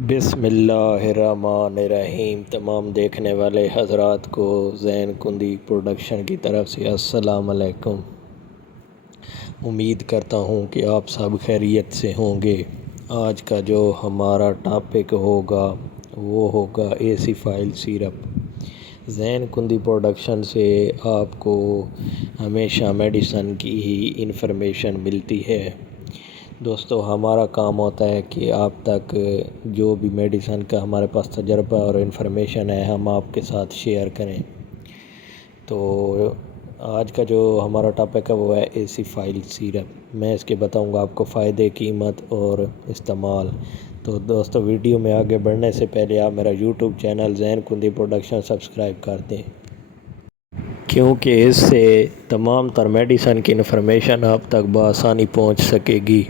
بسم اللہ الرحمن الرحیم۔ تمام دیکھنے والے حضرات کو زین کندی پروڈکشن کی طرف سے السلام علیکم۔ امید کرتا ہوں کہ آپ سب خیریت سے ہوں گے۔ آج کا جو ہمارا ٹاپک ہوگا وہ ہوگا ایسی فائل سیرپ۔ زین کندی پروڈکشن سے آپ کو ہمیشہ میڈیسن کی ہی انفارمیشن ملتی ہے۔ دوستو، ہمارا کام ہوتا ہے کہ آپ تک جو بھی میڈیسن کا ہمارے پاس تجربہ اور انفارمیشن ہے ہم آپ کے ساتھ شیئر کریں۔ تو آج کا جو ہمارا ٹاپک ہے وہ ہے ایسی فائل سیرپ۔ میں اس کے بتاؤں گا آپ کو فائدے، قیمت اور استعمال۔ تو دوستو، ویڈیو میں آگے بڑھنے سے پہلے آپ میرا یوٹیوب چینل زین کندی پروڈکشن سبسکرائب کر دیں، کیونکہ اس سے تمام تر میڈیسن کی انفارمیشن آپ تک بآسانی پہنچ سکے گی۔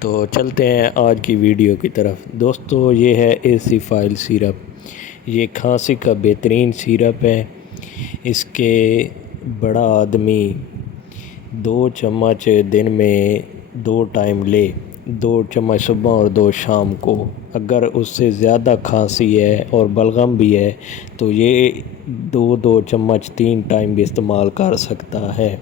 تو چلتے ہیں آج کی ویڈیو کی طرف۔ دوستو، یہ ہے ایسی فائل سیرپ۔ یہ کھانسی کا بہترین سیرپ ہے۔ اس کے بڑا آدمی 2 چمچ دن میں 2 ٹائم لے، 2 چمچ صبح اور 2 شام کو۔ اگر اس سے زیادہ کھانسی ہے اور بلغم بھی ہے تو یہ 2 چمچ 3 ٹائم بھی استعمال کر سکتا ہے۔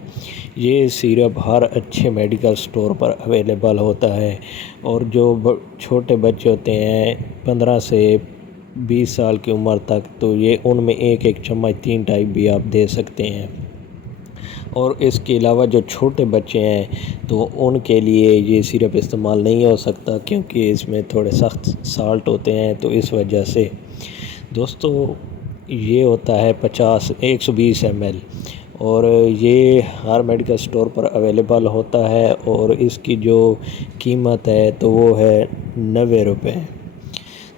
یہ سیرپ ہر اچھے میڈیکل سٹور پر اویلیبل ہوتا ہے، اور جو چھوٹے بچے ہوتے ہیں 15 سے 20 سال کی عمر تک، تو یہ ان میں 1 چمچ 3 ٹائم بھی آپ دے سکتے ہیں۔ اور اس کے علاوہ جو چھوٹے بچے ہیں تو ان کے لیے یہ سیرپ استعمال نہیں ہو سکتا، کیونکہ اس میں تھوڑے سخت سالٹ ہوتے ہیں، تو اس وجہ سے۔ دوستو، یہ ہوتا ہے 120 ml، اور یہ ہر میڈیکل سٹور پر اویلیبل ہوتا ہے، اور اس کی جو قیمت ہے تو وہ ہے 90 روپے۔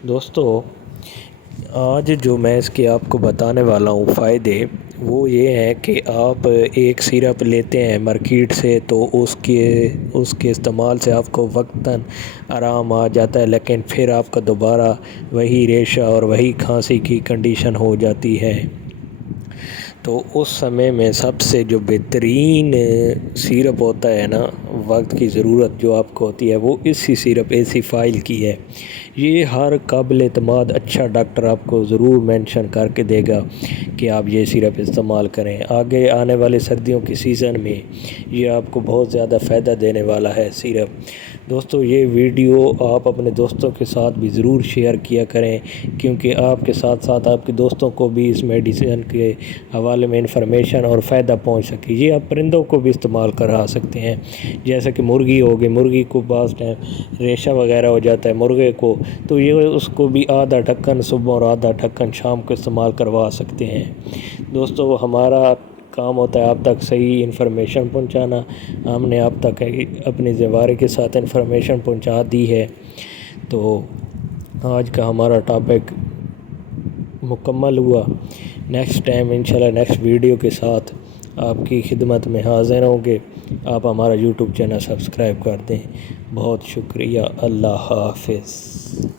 دوستو، آج جو میں اس کے آپ کو بتانے والا ہوں فائدے، وہ یہ ہے کہ آپ ایک سیرپ لیتے ہیں مارکیٹ سے تو اس کے استعمال سے آپ کو وقتاً آرام آ جاتا ہے، لیکن پھر آپ کا دوبارہ وہی ریشہ اور وہی کھانسی کی کنڈیشن ہو جاتی ہے۔ تو اس سمے میں سب سے جو بہترین سیرپ ہوتا ہے نا، وقت کی ضرورت جو آپ کو ہوتی ہے، وہ اسی سیرپ ایسی فائل کی ہے۔ یہ ہر قابل اعتماد اچھا ڈاکٹر آپ کو ضرور مینشن کر کے دے گا کہ آپ یہ سیرپ استعمال کریں۔ آگے آنے والے سردیوں کی سیزن میں یہ آپ کو بہت زیادہ فائدہ دینے والا ہے سیرپ۔ دوستو، یہ ویڈیو آپ اپنے دوستوں کے ساتھ بھی ضرور شیئر کیا کریں، کیونکہ آپ کے ساتھ ساتھ آپ کے دوستوں کو بھی اس میڈیسن کے حوالے میں انفارمیشن اور فائدہ پہنچ سکے۔ یہ آپ پرندوں کو بھی استعمال کرا سکتے ہیں، جیسے کہ مرغی ہوگی، مرغی کو بعض ٹائم ریشہ وغیرہ ہو جاتا ہے مرغے کو، تو یہ اس کو بھی آدھا ڈھکن صبح اور آدھا ڈھکن شام کو استعمال کروا سکتے ہیں۔ دوستو، ہمارا کام ہوتا ہے آپ تک صحیح انفارمیشن پہنچانا۔ ہم نے آپ تک اپنے زیوارے کے ساتھ انفارمیشن پہنچا دی ہے۔ تو آج کا ہمارا ٹاپک مکمل ہوا۔ نیکسٹ ٹائم انشاءاللہ نیکسٹ ویڈیو کے ساتھ آپ کی خدمت میں حاضر ہوں گے۔ آپ ہمارا یوٹیوب چینل سبسکرائب کر دیں۔ بہت شکریہ۔ اللہ حافظ۔